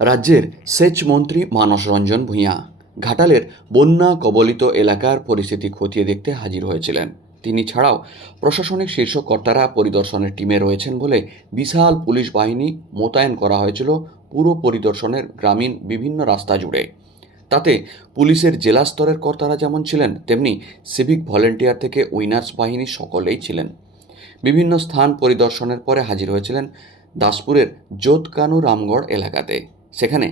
রাজ্যের সেচ মন্ত্রী মানস রঞ্জন ভূঁইয়া, ঘাটালের বন্যা কবলিত এলাকার পরিস্থিতি খতিয়ে দেখতে হাজির হয়েছিলেন। তিনি ছাড়াও প্রশাসনিক শীর্ষ কর্তারা পরিদর্শনের টিমে রয়েছেন বলে বিশাল পুলিশ বাহিনী মোতায়েন করা হয়েছিল পুরো পরিদর্শনের গ্রামীণ বিভিন্ন রাস্তা জুড়ে। তাতে পুলিশের জেলা স্তরের কর্তারা যেমন ছিলেন, তেমনি সিভিক ভলেন্টিয়ার থেকে উইনার্স বাহিনী সকলেই ছিলেন। বিভিন্ন স্থান পরিদর্শনের পরে হাজির হয়েছিলেন দাসপুরের জোতকানু রামগড় এলাকাতে। সেখানে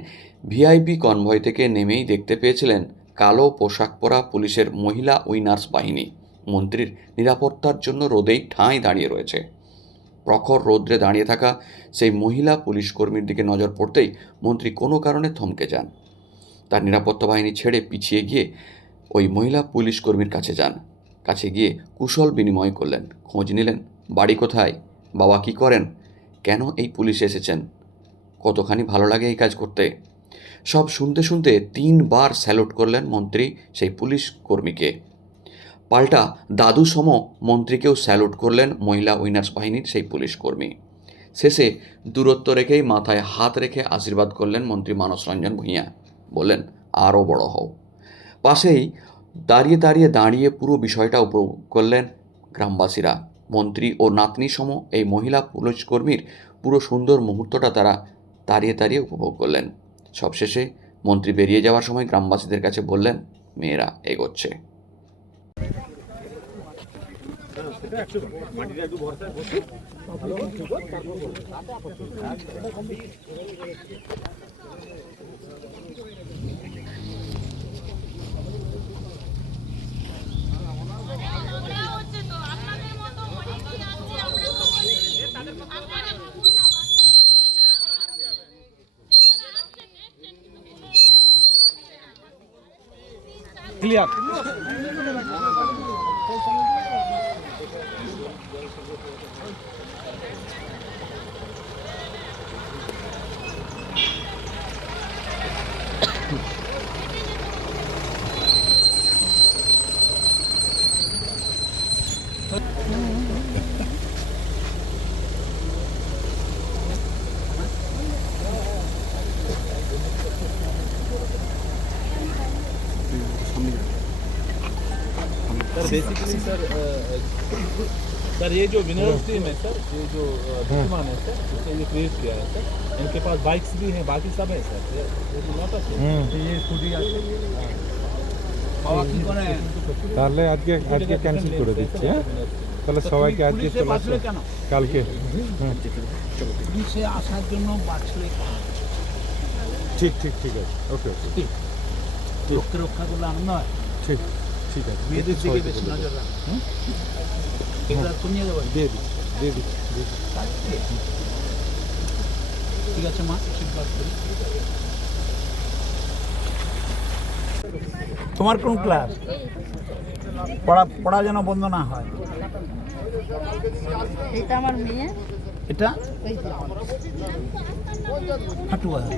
ভিআইপি কনভয় থেকে নেমেই দেখতে পেয়েছিলেন কালো পোশাক পরা পুলিশের মহিলা উইনার্স বাহিনী। মন্ত্রীর নিরাপত্তার জন্য রোদেই ঠাঁই দাঁড়িয়ে রয়েছে। প্রখর রৌদ্রে দাঁড়িয়ে থাকা সেই মহিলা পুলিশ কর্মীর দিকে নজর পড়তেই মন্ত্রী কোনো কারণে থমকে যান। তার নিরাপত্তা বাহিনী ছেড়ে পিছিয়ে গিয়ে ওই মহিলা পুলিশ কর্মীর কাছে যান। কাছে গিয়ে কুশল বিনিময় করলেন। খোঁজ নিলেন, বাড়ি কোথায়? বাবা কি করেন? কেন এই পুলিশ এসেছেন? কতখানি ভালো লাগে এই কাজ করতে? সব শুনতে শুনতে তিনবার স্যালুট করলেন মন্ত্রী সেই পুলিশ কর্মীকে। পাল্টা দাদু সম মন্ত্রীকেও স্যালুট করলেন মহিলা উইনার্স বাহিনীর সেই পুলিশ কর্মী। শেষে দূরত্ব রেখেই মাথায় হাত রেখে আশীর্বাদ করলেন মন্ত্রী মানস রঞ্জন ভূঁইয়া। বললেন আরও বড় হও। পাশেই দাঁড়িয়ে দাঁড়িয়ে দাঁড়িয়ে পুরো বিষয়টা উপভোগ করলেন গ্রামবাসীরা। মন্ত্রী ও নাতনি সম এই মহিলা পুলিশ কর্মীর পুরো সুন্দর মুহূর্তটা তারা দাঁড়িয়ে তাড়িয়ে উপভোগ করলেন। সবশেষে মন্ত্রী বেরিয়ে যাওয়ার সময় গ্রামবাসীদের কাছে বললেন মেয়েরা এগোচ্ছে। Clear. Sir basically sir sir ये जो विनर्स टीम है सर ये जो बुद्धिमान है सर उसने ये क्रिएट किया है सर इनके पास बाइक्स भी हैं बाकी सब है सर ये नॉट ये स्कूटी বাবা কি করে তাহলে আজকে আজকে ক্যান্সেল করে দিচ্ছি হ্যাঁ তাহলে সবাইকে আজকে চলে আসবে কেন কালকে পুলিশে আসার জন্য বাছলে ঠিক ঠিক ঠিক আছে ওকে ওকে লোককে রক্ষা করলে আনন্দ হয়। ঠিক ঠিক আছে। মেয়েদের দিকে বেশি নজর রাখ। হুম? এগুলো শুনিয়ে দেবো। দিয়ে দিচ্ছি দিয়ে দিচ্ছি ঠিক আছে মা। আশীর্বাদ করি তোমার কোন ক্লাস? পড়া পড়া যেন বন্ধ না হয়। এটা আমার মেয়ে। এটা? হাঁটুয়া